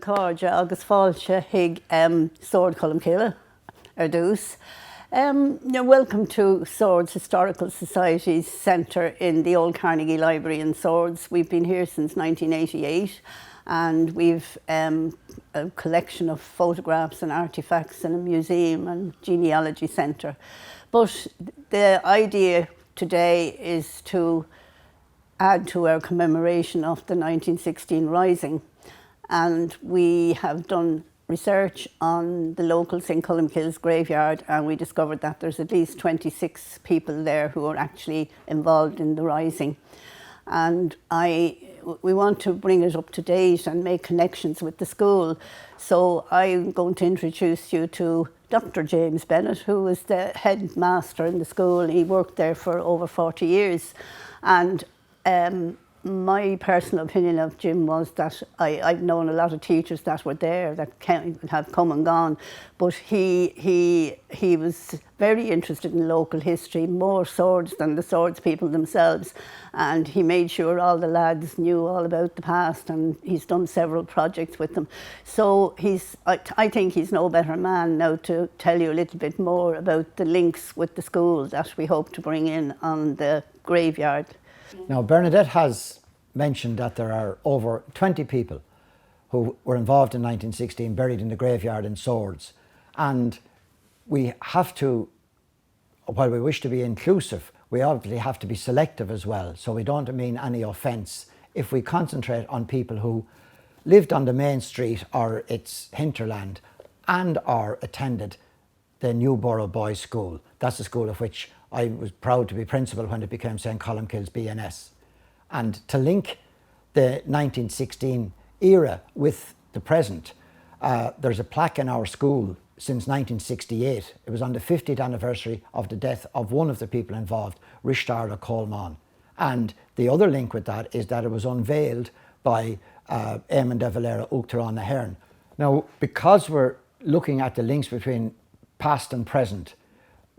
Carja agus fáilte hig Sword Columcilla ar dús. You're welcome to Swords Historical Society's centre in the Old Carnegie Library in Swords. We've been here since 1988 and we've a collection of photographs and artefacts and a museum and genealogy centre. But the idea today is to add to our commemoration of the 1916 Rising. And we have done research on the local St. Columcille's graveyard, and we discovered that there's at least 26 people there who are actually involved in the Rising. And we want to bring it up to date and make connections with the school. So I'm going to introduce you to Dr. James Bennett, who was the headmaster in the school. He worked there for over 40 years. And my personal opinion of Jim was that I've known a lot of teachers that were there that have come and gone, but he was very interested in local history, more swords than the swords people themselves, and he made sure all the lads knew all about the past, and he's done several projects with them. So I think he's no better man now to tell you a little bit more about the links with the school that we hope to bring in on the graveyard. Now, Bernadette has mentioned that there are over 20 people who were involved in 1916 buried in the graveyard in Swords. And we have to, while we wish to be inclusive, we obviously have to be selective as well. So we don't mean any offence if we concentrate on people who lived on the main street or its hinterland and or attended the Newborough Boys' School. That's the school of which I was proud to be principal when it became St. Columcille's BNS. And to link the 1916 era with the present, there's a plaque in our school since 1968. It was on the 50th anniversary of the death of one of the people involved, Rishtara Coleman. And the other link with that is that it was unveiled by Eamon de Valera Uachtaráin na Heron. Now, because we're looking at the links between past and present,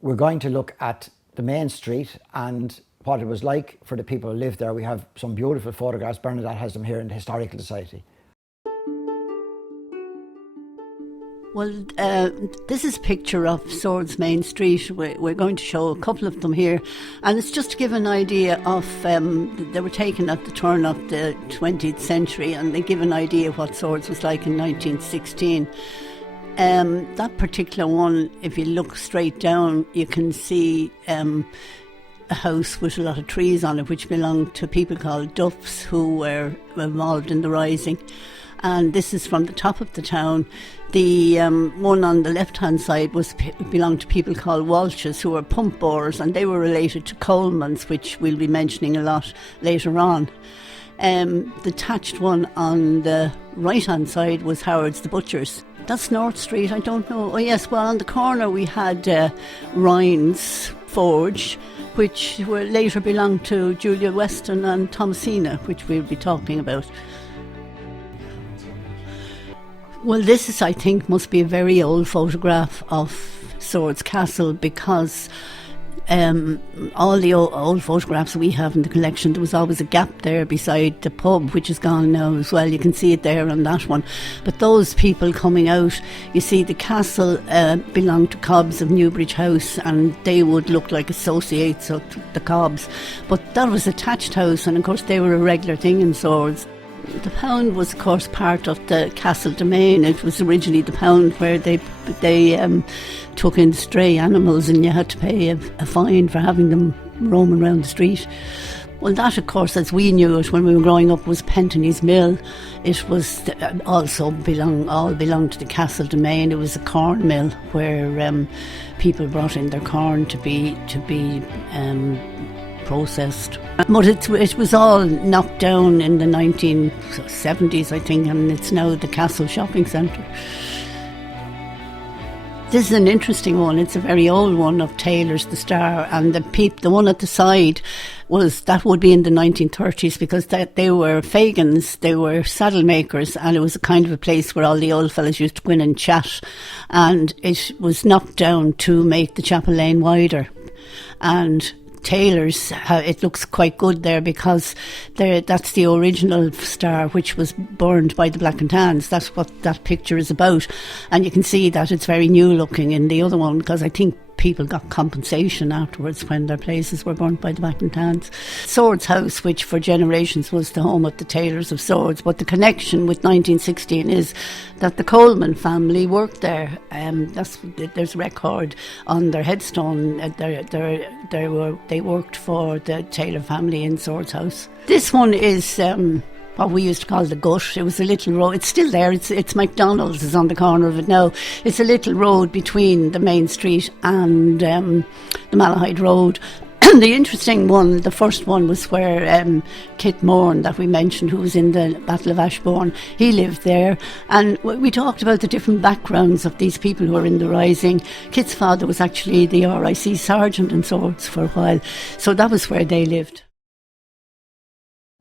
we're going to look at the main street and what it was like for the people who lived there. We have some beautiful photographs. Bernadette has them here in the Historical Society. Well, this is a picture of Swords Main Street. We're going to show a couple of them here, and it's just to give an idea of, they were taken at the turn of the 20th century, and they give an idea of what Swords was like in 1916. That particular one, if you look straight down, you can see a house with a lot of trees on it, which belonged to people called Duffs, who were involved in the Rising. And this is from the top of the town. The one on the left-hand side belonged to people called Walshes, who were pump borers, and they were related to Colemans, which we'll be mentioning a lot later on. The thatched one on the right-hand side was Howard's the Butcher's. That's North Street, I don't know. Oh yes, well, on the corner we had Ryan's Forge, which were later belonged to Julia Weston and Thomasina, which we'll be talking about. Well, this is, I think, must be a very old photograph of Swords Castle, because all the old photographs we have in the collection, there was always a gap there beside the pub, which is gone now as well. You can see it there on that one. But those people coming out, you see the castle belonged to Cobbs of Newbridge House, and they would look like associates of the Cobbs. But that was a thatched house, and of course they were a regular thing in Swords. The pound was, of course, part of the castle domain. It was originally the pound where they took in stray animals, and you had to pay a fine for having them roaming around the street. Well, that, of course, as we knew it when we were growing up, was Pentoney's Mill. It was also belonged to the castle domain. It was a corn mill where people brought in their corn to be processed. But it was all knocked down in the 1970s, I think, and it's now the Castle Shopping Centre. This is an interesting one. It's a very old one of Taylor's The Star, and the one at the side that would be in the 1930s, because they were Fagans, they were saddle makers, and it was a kind of a place where all the old fellas used to go in and chat, and it was knocked down to make the Chapel Lane wider. And Taylors, it looks quite good there, because that's the original star which was burned by the Black and Tans. That's what that picture is about, and you can see that it's very new looking in the other one, because I think people got compensation afterwards when their places were burnt by the Black and Tans. Swords House, which for generations was the home of the Taylors of Swords, but the connection with 1916 is that the Coleman family worked there. There's a record on their headstone. They worked for the Taylor family in Swords House. This one is what we used to call the Gut. It was a little road. It's still there. It's McDonald's is on the corner of it now. It's a little road between the main street and the Malahide Road. The interesting one, the first one, was where Kit Moran, that we mentioned, who was in the Battle of Ashbourne, he lived there. And we talked about the different backgrounds of these people who were in the Rising. Kit's father was actually the RIC sergeant in Swords for a while, so that was where they lived.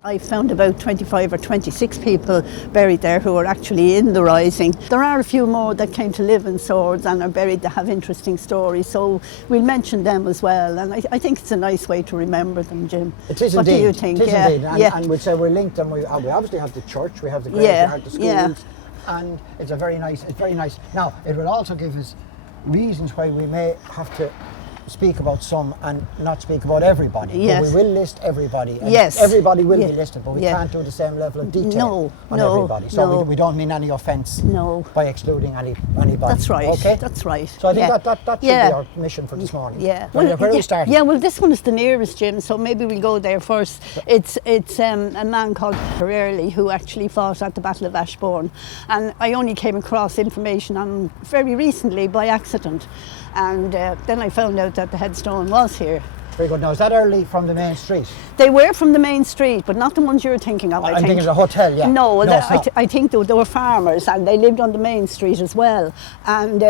I found about 25 or 26 people buried there who are actually in the Rising. There are a few more that came to live in Swords and are buried that have interesting stories, so we'll mention them as well. And I think it's a nice way to remember them, Jim. It is what indeed. Do you think? It is indeed. Yeah. And we'd say we're linked, and we obviously have the church, we have the graveyard, the schools, and it's very nice. Now, it will also give us reasons why we may have to speak about some and not speak about everybody. Yes. But we will list everybody. And yes. Everybody will be listed, but we can't do the same level of detail on everybody. So we don't mean any offence by excluding anybody. That's right. Okay? That's right. So I think that should be our mission for this morning. Yeah. Where are we starting? Yeah, well, this one is the nearest, Jim, so maybe we'll go there first. It's a man called Heron who actually fought at the Battle of Ashbourne, and I only came across information on very recently by accident, and then I found out that the headstone was here. Very good. Now, is that early from the main street? They were from the main street, but not the ones you're thinking of, I think. I'm thinking of a hotel, yeah. No, I think they were farmers, and they lived on the main street as well. And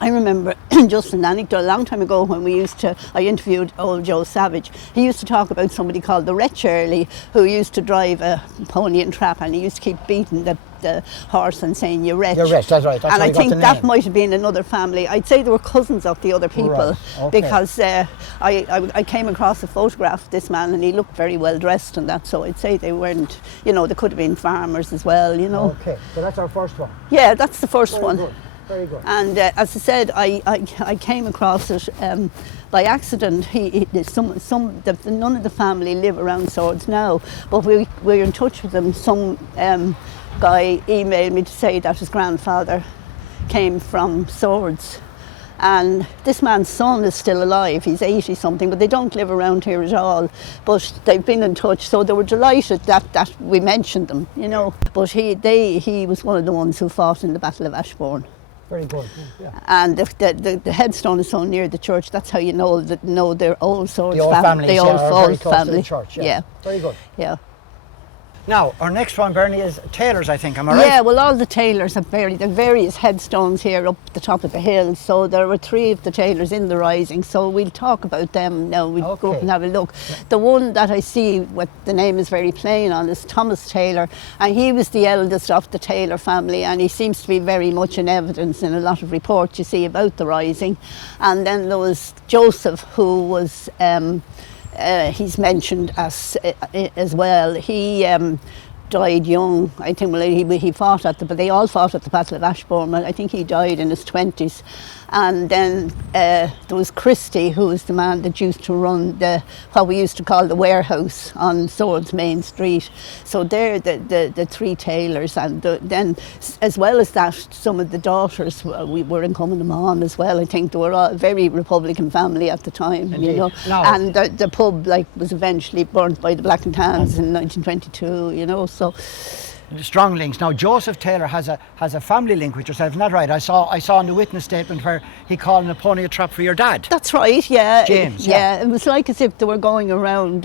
I remember just an anecdote a long time ago when I interviewed old Joe Savage. He used to talk about somebody called the Wretch Early, who used to drive a pony and trap, and he used to keep beating the horse and saying, "You wretch." You're wretch, that's right. That's and I think that name. might have been another family. I'd say they were cousins of the other people, right. Okay. because I came across a photograph of this man, and he looked very well dressed and that, so I'd say they weren't, they could have been farmers as well, Okay, so that's our first one. Yeah, that's the first very one. Good. Very good. And as I said, I came across it by accident. None of the family live around Swords now, but we're in touch with them. Some guy emailed me to say that his grandfather came from Swords, and this man's son is still alive. He's 80 something, but they don't live around here at all, but they've been in touch, so they were delighted that we mentioned them, but he was one of the ones who fought in the Battle of Ashbourne. Very good. Yeah. And the headstone is so near the church. That's how you know they're old Swords the old family. The old family. To the church. Yeah. Very good. Yeah. Now, our next one, Bernie, is Taylors, I think. Am I right? Yeah, well, all the Taylors are buried. There are various headstones here up the top of the hill. So there were 3 of the Taylors in the Rising. So we'll talk about them now. We'll go up and have a look. The one that I see, what the name is very plain on, is Thomas Taylor. And he was the eldest of the Taylor family. And he seems to be very much in evidence in a lot of reports you see about the Rising. And then there was Joseph, who was... he's mentioned as well. He died young. I think he fought but they all fought at the Battle of Ashbourne. I think he died in his 20s. And then there was Christie, who was the man that used to run what we used to call the warehouse on Swords Main Street. So they're the 3 Taylors, and then as well as that, some of the daughters we were incumbent them on as well. I think they were all a very Republican family at the time. Indeed. No. And the pub was eventually burnt by the Black and Tans in 1922. So. Strong links. Now, Joseph Taylor has a family link with yourself, isn't that right? I saw in the witness statement where he called a pony a trap for your dad. That's right, yeah. James. Yeah, it was like as if they were going around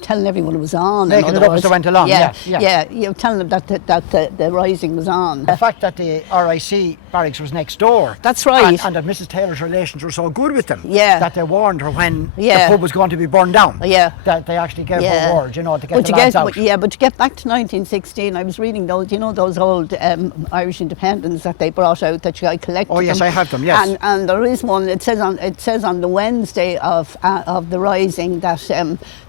telling everyone it was on. Making it up as they went along, yeah. Telling them that the Rising was on. The fact that the RIC barracks was next door. That's right. And that Mrs. Taylor's relations were so good with them. Yeah. That they warned her when the pub was going to be burned down. Yeah. That they actually gave her word, to get the lads out. Yeah, but to get back to 1916, I was reading those, you know, those old Irish Independents that they brought out that I collected. Oh yes, I have them. Yes. And there is one. It says on the Wednesday of the Rising that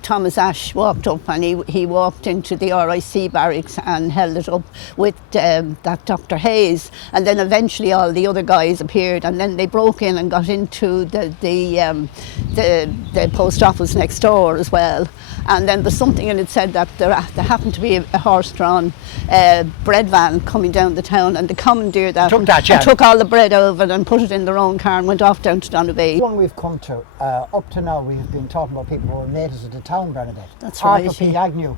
Thomas Ashe walked up, and he walked into the RIC barracks and held it up with that Dr. Hayes, and then eventually all the other guys appeared, and then they broke in and got into the post office next door as well. And then there's something in it said that there happened to be a horse-drawn bread van coming down the town, and they commandeered that, and took all the bread over and put it in their own car and went off down to Donabay. One we've come to, up to now we've been talking about people who are natives of the town, Bernadette. That's right. Arthur P. Agnew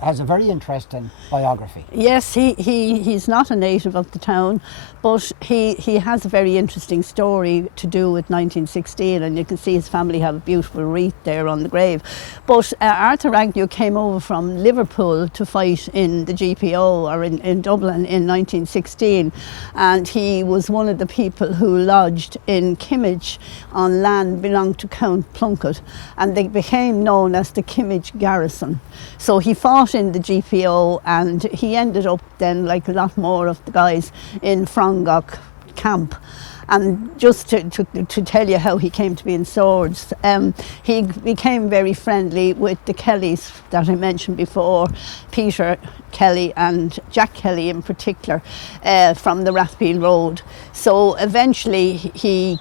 has a very interesting biography. Yes, he's not a native of the town, but he has a very interesting story to do with 1916, and you can see his family have a beautiful wreath there on the grave. But Arthur Agnew came over from Liverpool to fight in the GPO, or in Dublin, in 1916, and he was one of the people who lodged in Kimmage on land belonged to Count Plunkett, and they became known as the Kimmage Garrison. So he fought in the GPO, and he ended up then, like a lot more of the guys, in Frongok camp. And just to tell you how he came to be in Swords, he became very friendly with the Kellys that I mentioned before, Peter Kelly and Jack Kelly in particular, from the Rathpeel Road. So eventually he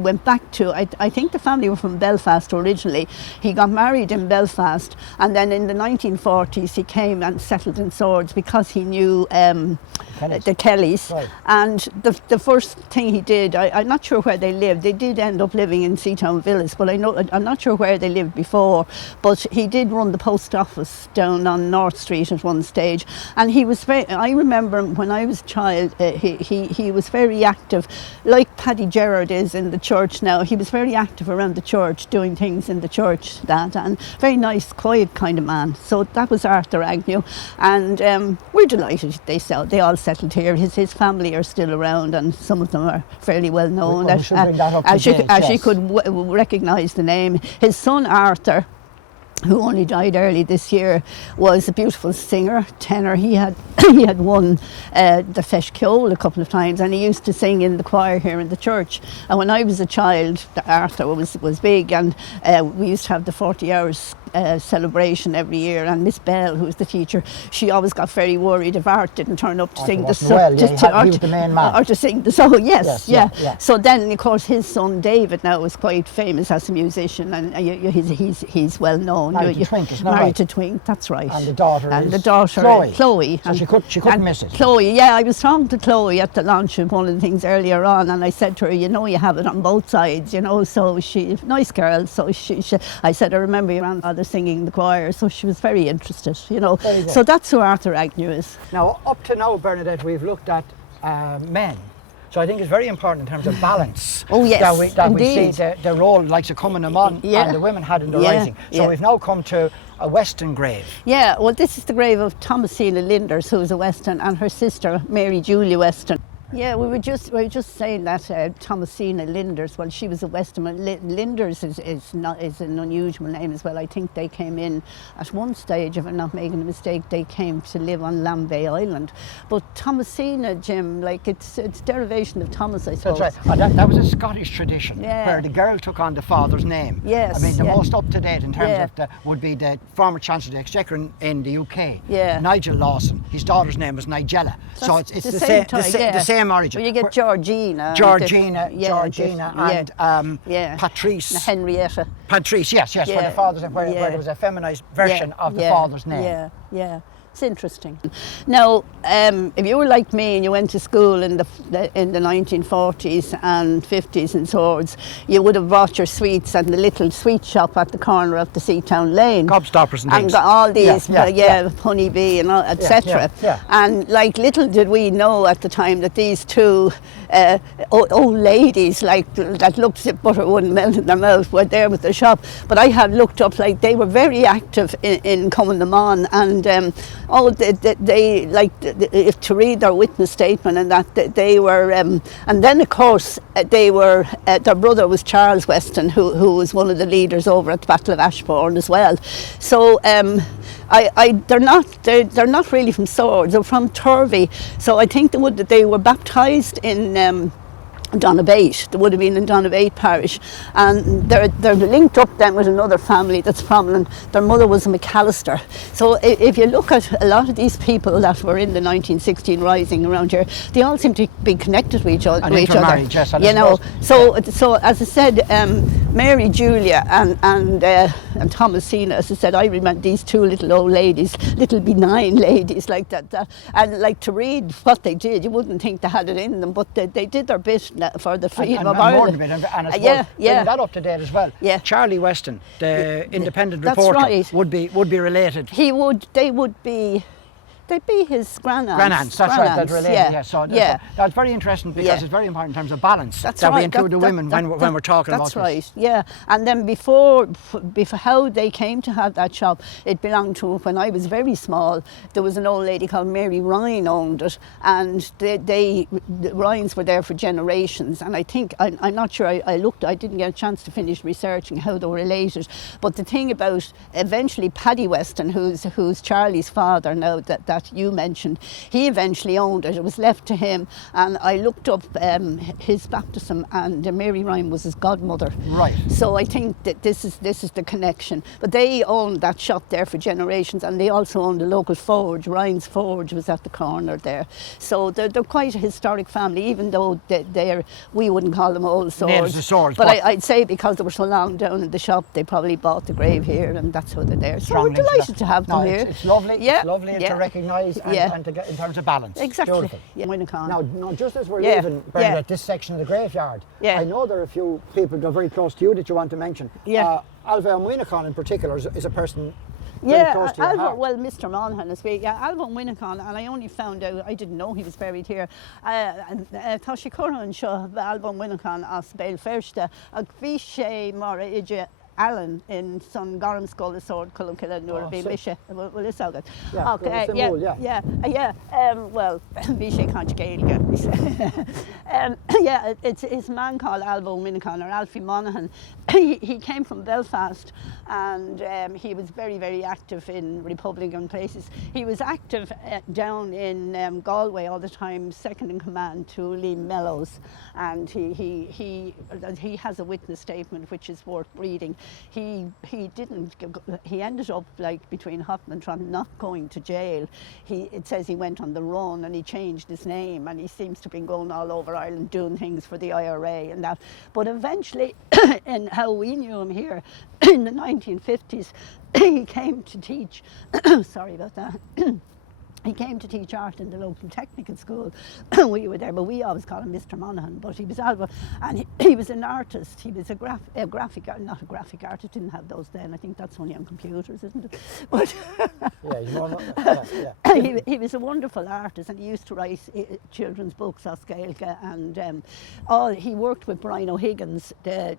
went back to, I think the family were from Belfast originally. He got married in Belfast, and then in the 1940s he came and settled in Swords because he knew the Kellys. Right. And the first thing he did, I'm not sure where they lived. They did end up living in Seatown Villas, but I'm not sure where they lived before. But he did run the post office down on North Street at one stage, and he was I remember when I was a child, he was very active, like Paddy Gerard is in the church now. He was very active around the church, doing things in the church, and very nice, quiet kind of man. So that was Arthur Agnew, and we're delighted they all settled here. His family are still around, and some of them are fairly well known. As you could recognise the name. His son Arthur, who only died early this year, was a beautiful singer, tenor. He had won the Feis Ceoil a couple of times, and he used to sing in the choir here in the church. And when I was a child, Arthur was big, and we used to have the 40 hours celebration every year, and Miss Bell, who was the teacher, she always got very worried if Art didn't turn up to sing the song. He was the main man. Or to sing the song, yes. So then, of course, his son David now is quite famous as a musician, and he's well known. Married to Twink, isn't that Married right? to Twink, that's right. And the daughter Chloe. So she couldn't miss it. Chloe, yeah, I was talking to Chloe at the launch of one of the things earlier on, and I said to her, you know, you have it on both sides, you know. So she, nice girl. So I said, I remember your grandfather singing in the choir, so she was very interested, you know. So that's who Arthur Agnew is. Now, up to now, Bernadette, we've looked at men. So I think it's very important in terms of balance. Oh yes, that we see the role, like the coming on, and the women had in the rising. So we've now come to a Weston grave. Yeah, well, this is the grave of Thomasina Linders, who was a Weston, and her sister Mary Julia Weston. Yeah, we were just saying that Thomasina Linders. Well, she was a Weston. Linders is an unusual name as well. I think they came in at one stage, if I'm not making a mistake, they came to live on Lambay Island. But Thomasina, Jim, like it's derivation of Thomas, I suppose. That's right. That was a Scottish tradition where the girl took on the father's name. Yes. I mean, the most up to date in terms of would be the former Chancellor of the Exchequer in the UK. Yeah. Nigel Lawson. His daughter's name was Nigella. So it's the same origin. Well, you get Georgina, and Patrice. Henrietta. Patrice, yes, where the father's name, where there was a feminized version of the father's name. Yeah. It's interesting. Now, if you were like me and you went to school in the 1940s and 50s in Swords, you would have bought your sweets at the little sweet shop at the corner of the Seatown Lane. Gobstoppers and things. And got all these, honeybee and etc. And like little did we know at the time that these two old ladies, like that looked as if butter wouldn't melt in their mouth, were there with the shop. But I had looked up, like they were very active in coming them on, and Oh, they like if to read their witness statement and that they were, and then of course they were. Their brother was Charles Weston, who was one of the leaders over at the Battle of Ashbourne as well. So they're not really from Swords. They're from Turvey. So I think they were baptised in. Donabate, they would have been in Donabate parish, and they're linked up then with another family that's prominent. Their mother was a McAllister. So if you look at a lot of these people that were in the 1916 rising around here, they all seem to be connected with each other. And intermarried, yes, you know. So as I said, Mary Julia and Thomasina, as I said, I remember these two little old ladies, little benign ladies like that, and like to read what they did, you wouldn't think they had it in them, but they did their bit for the freedom of Ireland. And I suppose bringing that up to date as well. Yeah. Charlie Weston, the independent That's reporter, right. would be related. They'd be his grandnants. Grandants, that's right, that's related. Yeah. So that's very interesting because it's very important in terms of balance that we include the women when we're talking about this. That's right, yeah. And then before how they came to have that shop, it belonged to, when I was very small, there was an old lady called Mary Ryan owned it, and the Ryans were there for generations. And I think, I'm not sure, I didn't get a chance to finish researching how they were related, but the thing about eventually Paddy Weston, who's Charlie's father now, that you mentioned, he eventually owned it. It was left to him, and I looked up his baptism, and Mary Ryan was his godmother. Right. So I think that this is the connection. But they owned that shop there for generations, and they also owned the local forge. Ryan's Forge was at the corner there. So they're quite a historic family, even though we wouldn't call them old Swords. Names of Swords. But I'd say because they were so long down in the shop, they probably bought the grave here, and that's how they're there. So we're delighted to have them here. It's lovely. Yeah. It's lovely to recognise and to get in terms of balance. Exactly. Beautiful. Yeah. Now, just as we're leaving, Bernadette, this section of the graveyard, I know there are a few people that are very close to you that you want to mention. Yeah. Ailbhe Monachain in particular is a person very close to your heart. Well, Mr. Monachain as well. Yeah, Ailbhe Monachain, and I only found out, I didn't know he was buried here. Tá sé curran seo Ailbhe Monachain as Béal Ferste, ag bhí sé mar ide Alan in Son Gorham School of Sword Columkilla Nur be Misha. Well, it's all good. Okay, well, Misha can't gael. Yeah, it's his man called Ailbhe Monachain, or Alfie Monahan. He came from Belfast, and he was very, very active in Republican places. He was active down in Galway all the time, second in command to Liam Mellows, and he has a witness statement which is worth reading. He ended up like between Hoffman and Tron not going to jail. It says he went on the run and he changed his name, and he seems to have been going all over Ireland doing things for the IRA and that. But eventually, in how we knew him here in the 1950s, he came to teach. Sorry about that. He came to teach art in the local technical school. We were there, but we always called him Mr. Monahan. But he was Ailbhe, and he was an artist. He was not a graphic artist. Didn't have those then. I think that's only on computers, isn't it? But he was a wonderful artist, and he used to write children's books on Gaeilge, and he worked with Brian O'Higgins.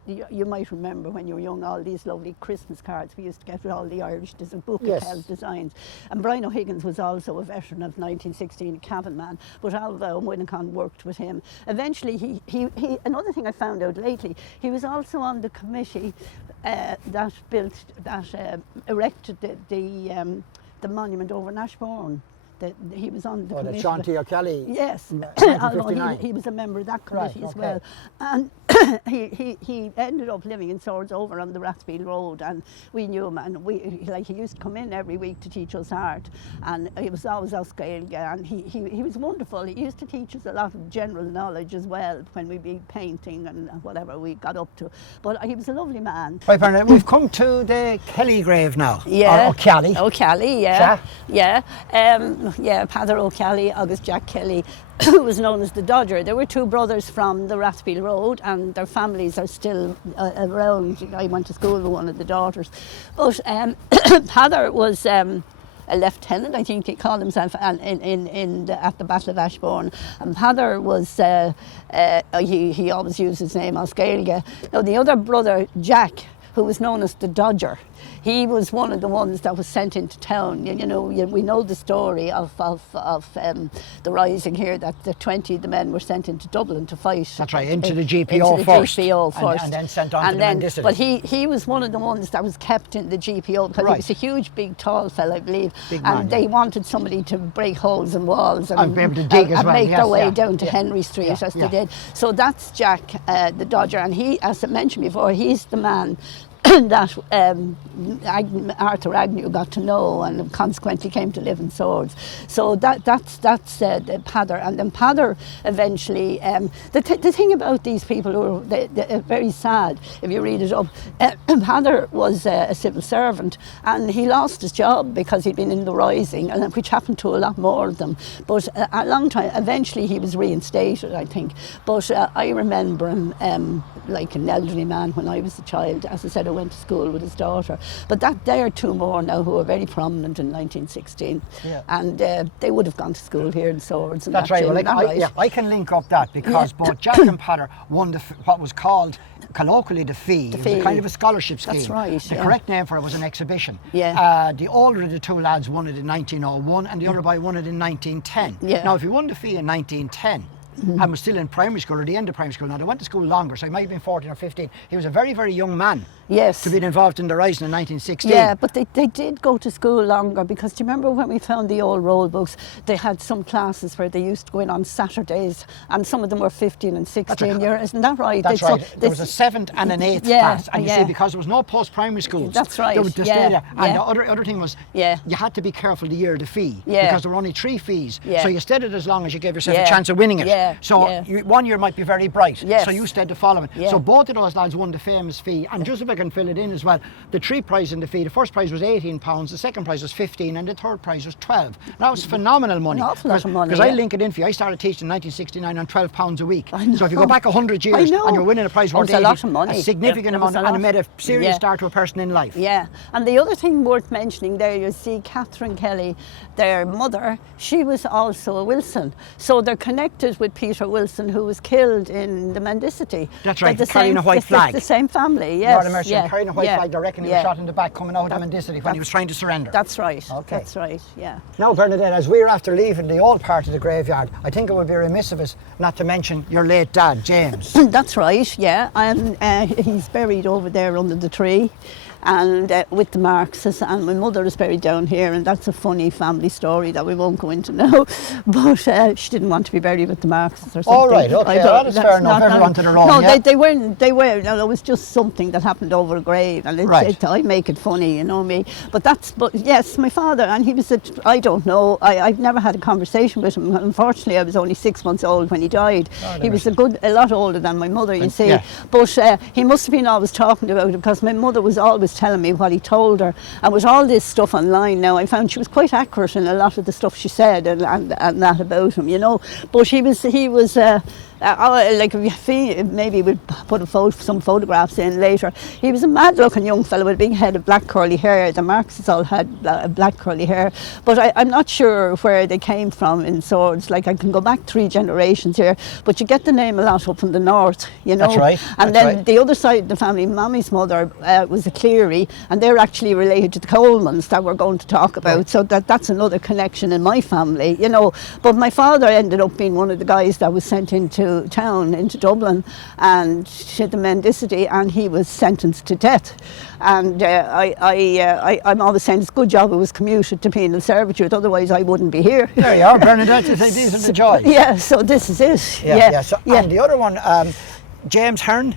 You might remember when you were young, all these lovely Christmas cards we used to get with all the Irish book of designs. And Brian O'Higgins was also a veteran of 1916, Cavan man, but Ailbhe Monachain worked with him. Eventually, he another thing I found out lately, he was also on the committee that erected the monument over in Ashbourne. He was on the committee. Sean T. O'Kelly. Yes, he was a member of that committee as well. And he ended up living in Swords over on the Rathfield Road, and we knew him, and he used to come in every week to teach us art, and he was always us Gaeilge, and he was wonderful. He used to teach us a lot of general knowledge as well when we'd be painting and whatever we got up to. But he was a lovely man. Right, Bernadette, we've come to the Kelly grave now. Yeah. O'Kelly. O'Kelly, yeah. Yeah. Father O'Kelly, August Jack Kelly, who was known as the Dodger. There were two brothers from the Rathfield Road, and their families are still around. I went to school with one of the daughters. But Father was a lieutenant, I think he called himself, at the Battle of Ashbourne. And Father was, he always used his name as Gaeilge. Now the other brother, Jack, who was known as the Dodger, he was one of the ones that was sent into town. We know the story of the rising here, that the 20 of the men were sent into Dublin to fight. That's right, into the GPO first. And then sent on to the Mendicity. But he was one of the ones that was kept in the GPO because he was a huge, big, tall fella, I believe. They wanted somebody to break holes in walls and be able to dig as well. Make their way down to Henry Street as they did. So that's Jack the Dodger, and he, as I mentioned before, he's the man that Arthur Agnew got to know and consequently came to live in Swords. So that's the Pather. And then Pather eventually, the thing about these people who are they're very sad, if you read it up, Pather was a civil servant and he lost his job because he'd been in the rising, and which happened to a lot more of them. But a long time, eventually he was reinstated, I think. But I remember him like an elderly man when I was a child. As I said, I went to school with his daughter. But there are two more now who are very prominent in 1916. Yeah. And they would have gone to school here in Swords. That's right. Well, I can link up that because both Jack and Pather won what was called colloquially the fee. It was a kind of a scholarship scheme. That's right. The correct name for it was an exhibition. Yeah. The older of the two lads won it in 1901 and the other boy won it in 1910. Yeah. Now, if he won the fee in 1910, I was still in primary school, or the end of primary school. Now, they went to school longer, so he might have been 14 or 15. He was a very, very young man. Yes. To be involved in the Rising in 1916. Yeah, but they did go to school longer because do you remember when we found the old roll books, they had some classes where they used to go in on Saturdays and some of them were 15 and 16 years. Isn't that right? That's right. There was a 7th and an 8th class. And you see, because there was no post-primary schools. That's right. There was and the other thing was, you had to be careful the year of the fee. Because there were only 3 fees. So you stayed it as long as you gave yourself a chance of winning it. So one year might be very bright. So you stayed the following. So both of those lads won the famous fee. And just if I can fill it in as well, the 3 prizes in the fee, the first prize was £18, the second prize was 15, and the third prize was 12. That was phenomenal money. An awful lot of money. Because I link it in for you. I started teaching in 1969 on £12 a week. So if you go back 100 years and you're winning a prize worth 80, a lot of money. A significant amount, and it made a serious start to a person in life. Yeah, and the other thing worth mentioning there, you see Catherine Kelly, their mother, she was also a Wilson. So they're connected with Peter Wilson, who was killed in the Mendicity. That's right, carrying a white flag. The same family, yes. Lord Mercy, carrying a white flag, they reckon he was shot in the back coming out of the Mendicity when he was trying to surrender. That's right, that's right, yeah. Now, Bernadette, as we're after leaving the old part of the graveyard, I think it would be remiss of us not to mention your late dad, James. That's right, yeah. And he's buried over there under the tree. And with the Marxes, and my mother is buried down here, and that's a funny family story that we won't go into now, but she didn't want to be buried with the Marxes or something. All right, okay, that is fair enough, everyone to their own. No, they weren't, it was just something that happened over a grave, and I make it funny, you know me, but yes, my father, and he was I don't know, I've never had a conversation with him. Unfortunately, I was only 6 months old when he died. He was a lot older than my mother, you see, but he must have been always talking about it, because my mother was always telling me what he told her, and with all this stuff online now, I found she was quite accurate in a lot of the stuff she said and that about him, you know. But he was like, maybe we'll put some photographs in later. He was a mad-looking young fellow with a big head of black curly hair. The Marxes all had black curly hair, but I'm not sure where they came from in Swords. Like, I can go back 3 generations here, but you get the name a lot up in the north, you know. That's right. And then the other side of the family, Mommy's mother was a Cleary, and they're actually related to the Colemans that we're going to talk about. Right. So that's another connection in my family, you know. But my father ended up being one of the guys that was sent into town, into Dublin, and to the Mendicity, and he was sentenced to death. And I'm always saying it's a good job it was commuted to penal servitude, otherwise I wouldn't be here. There you are, Bernadette. These are the joys. Yeah, so this is it. And the other one, James Heron.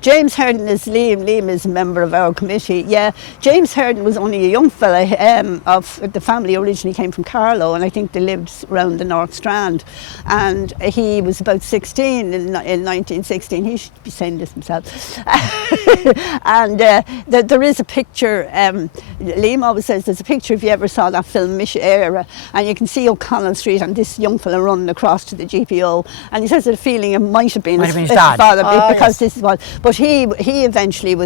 James Heron is Liam. Liam is a member of our committee. Yeah, James Heron was only a young fella. Of the family originally came from Carlow, and I think they lived around the North Strand. And he was about 16 in 1916. He should be saying this himself. And there is a picture. Liam always says there's a picture. If you ever saw that film Mish Era, and you can see O'Connell Street and this young fella running across to the GPO, and he says the feeling it might have been his father, because this is what. But he eventually he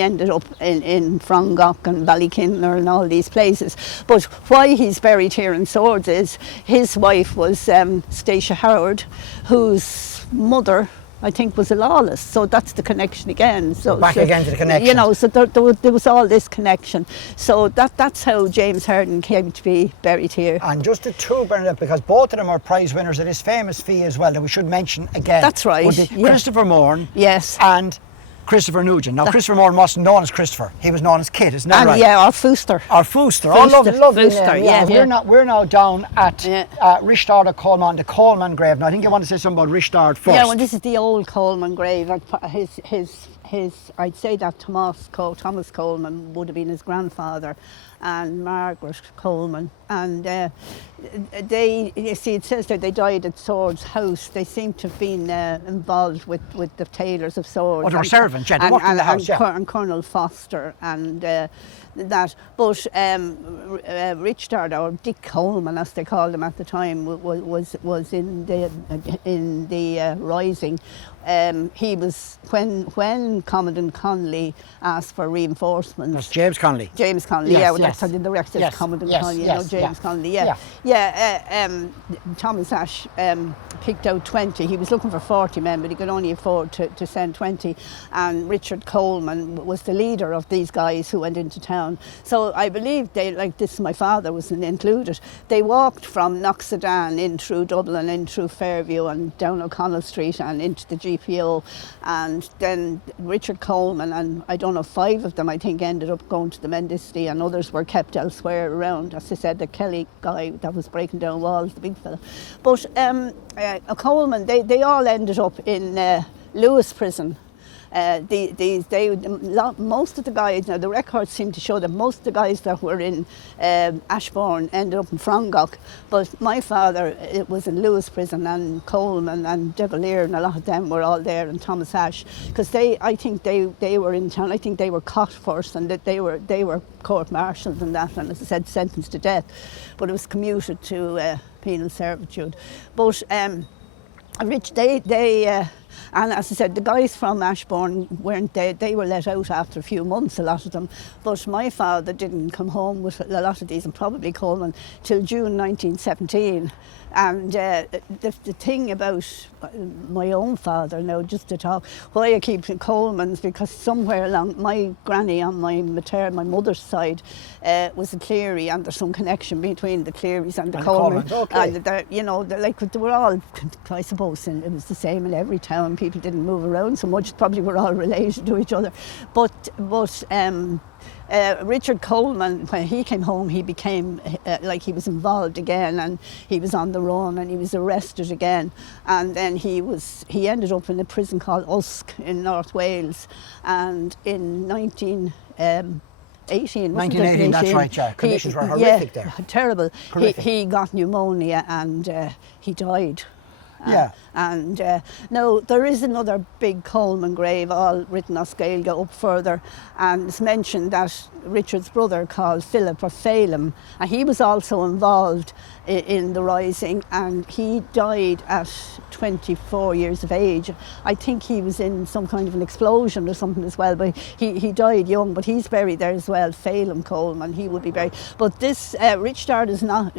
ended up in Frongok and Ballykinler and all these places. But why he's buried here in Swords is his wife was Stacia Howard, whose mother, I think, was a lawless. So that's the connection again. So back again to the connection. You know, so there was all this connection. So that's how James Heron came to be buried here. And just the two, Bernadette, because both of them are prize winners of this famous fee as well, that we should mention again. That's right. Christopher Morn. Yes. And Christopher Nugent. Now, Christopher Morn wasn't known as Christopher. He was known as Kit, isn't that right? Yeah, or Fooster. Or Fooster. Oh, lovely Fooster, name. yeah. We're now down at Richard of Coleman, the Coleman grave. Now, I think you want to say something about Richard first. Yeah, well, this is the old Coleman grave. His I'd say that Thomas Coleman would have been his grandfather, and Margaret Coleman. And you see, it says that they died at Swords' house. They seem to have been involved with the tailors of Swords. Oh, they were servants, yeah, they worked in the house, and Colonel Foster and that. But Richard, or Dick Coleman, as they called him at the time, was in the rising. He was when Commandant Connolly asked for reinforcements. That's James Connolly. James Connolly, that's the director of Commandant Connolly. James Connolly, Thomas Ashe picked out 20. He was looking for 40 men, but he could only afford to send 20. And Richard Coleman was the leader of these guys who went into town. So I believe my father was included. They walked from Knocksedan in through Dublin, in through Fairview and down O'Connell Street and into the GPO. And then Richard Coleman, and I don't know, 5 of them I think ended up going to the Mendicity, and others were kept elsewhere around. As I said, the Kelly guy that was breaking down walls, the big fella. But Coleman, they all ended up in Lewis prison. Most of the guys, now the records seem to show that most of the guys that were in Ashbourne ended up in Frongok, but my father, it was in Lewis prison, and Coleman and De Valere and a lot of them were all there, and Thomas Ashe, because I think they were in town. I think they were caught first, and that they were court-martialed and that, and as I said, sentenced to death, but it was commuted to penal servitude. But and as I said, the guys from Ashbourne weren't they were let out after a few months, a lot of them. But my father didn't come home with a lot of these, and probably Coleman, till June 1917. And the thing about my own father now, just to talk, why I keep Coleman's, because somewhere along my granny on my mother's side was a Cleary, and there's some connection between the Clearys and the Colemans. Okay. And they were all, I suppose, it was the same in every town. People didn't move around so much. Probably were all related to each other. But Richard Coleman, when he came home, he became he was involved again, and he was on the run, and he was arrested again, and then he ended up in a prison called Usk in North Wales, and in 1918, that's right, yeah. Conditions were horrific there. Terrible. He got pneumonia and he died. Now there is another big Coleman grave, all written on Gaeilge up further, and it's mentioned that Richard's brother, called Philip or Phelim, and he was also involved in the rising, and he died at 24 years of age. I think he was in some kind of an explosion or something as well, but he died young, but he's buried there as well. Phelim Coleman, he would be buried. But this Richard is not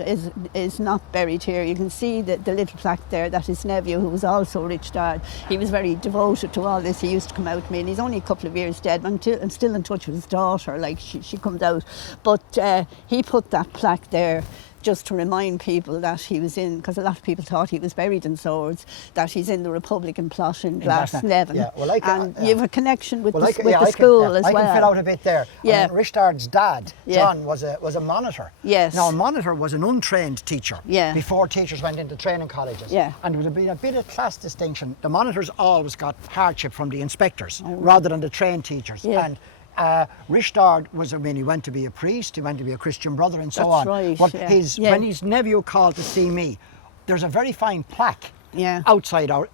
buried here. You can see the little plaque there, that his nephew, who was also Richard, he was very devoted to all this. He used to come out to me, and he's only a couple of years dead, but I'm still in touch with his daughter, like she comes out. But he put that plaque there just to remind people that he was in, because a lot of people thought he was buried in Swords, that he's in the Republican plot in Glasnevin. Yeah, well, and you have a connection with the school as well. I can fill out a bit there. Yeah. Richard's dad, John, was a monitor. Yes. Now, a monitor was an untrained teacher before teachers went into training colleges. Yeah. And there would have been a bit of class distinction. The monitors always got hardship from the inspectors rather than the trained teachers. Yeah. And Richard he went to be a priest, he went to be a Christian brother and so on. Right, but when his nephew called to see me, there's a very fine plaque outside our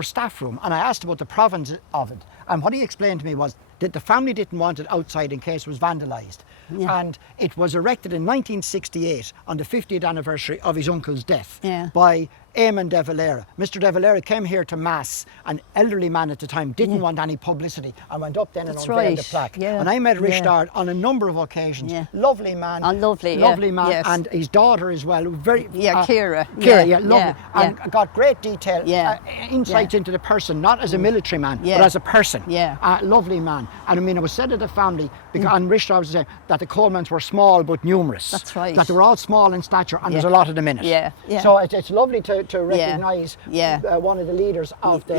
staff room, and I asked about the provenance of it, and what he explained to me was that the family didn't want it outside in case it was vandalised. And it was erected in 1968 on the 50th anniversary of his uncle's death by Eamon de Valera. Mr. de Valera came here to Mass, an elderly man at the time, didn't want any publicity, and went up then and unveiled the plaque. Yeah. And I met Richard on a number of occasions. Yeah. Lovely man. Lovely man. Yes. And his daughter as well. Very Kira. Kira, lovely. And got great detail, insights into the person, not as a military man, but as a person. Lovely man. And I mean, it was said of the family, because, and Richard was saying, that the Colemans were small but numerous. That's right. That they were all small in stature, and there's a lot of them in it. So it's lovely to recognise one of the leaders of the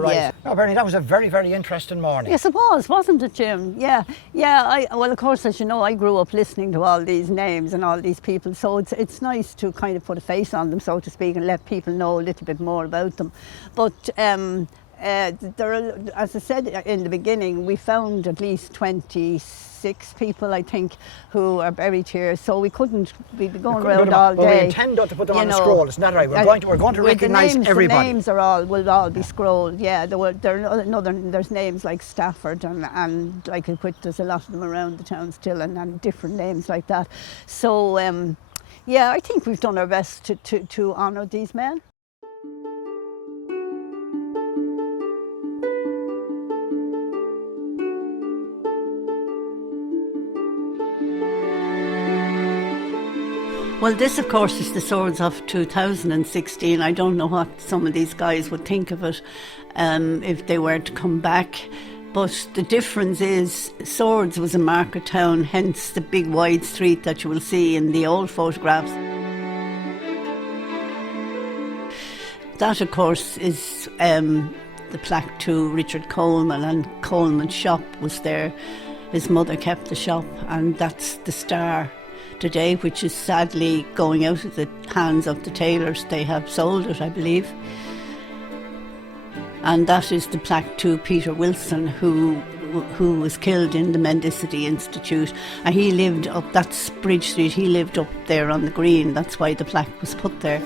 rise. No, Bernie, that was a very, very interesting morning. Yes, it was, wasn't it, Jim? Yeah. Well, of course, as you know, I grew up listening to all these names and all these people, so it's nice to kind of put a face on them, so to speak, and let people know a little bit more about them. But there are, as I said in the beginning, we found at least 26 people, I think, who are buried here. So we couldn't be going around all day. But we intend to put them on a scroll. Isn't that right? We're going to recognise everybody. The names will all be scrolled. Yeah, there's names like Stafford and like there's a lot of them around the town still, and different names like that. So I think we've done our best to honour these men. Well, this, of course, is the Swords of 2016. I don't know what some of these guys would think of it if they were to come back. But the difference is Swords was a market town, hence the big wide street that you will see in the old photographs. That, of course, is the plaque to Richard Coleman, and Coleman's shop was there. His mother kept the shop, and that's the star today, which is sadly going out of the hands of the tailors. They have sold it, I believe. And that is the plaque to Peter Wilson, who was killed in the Mendicity Institute. And he lived up, that's Bridge Street, he lived up there on the green. That's why the plaque was put there.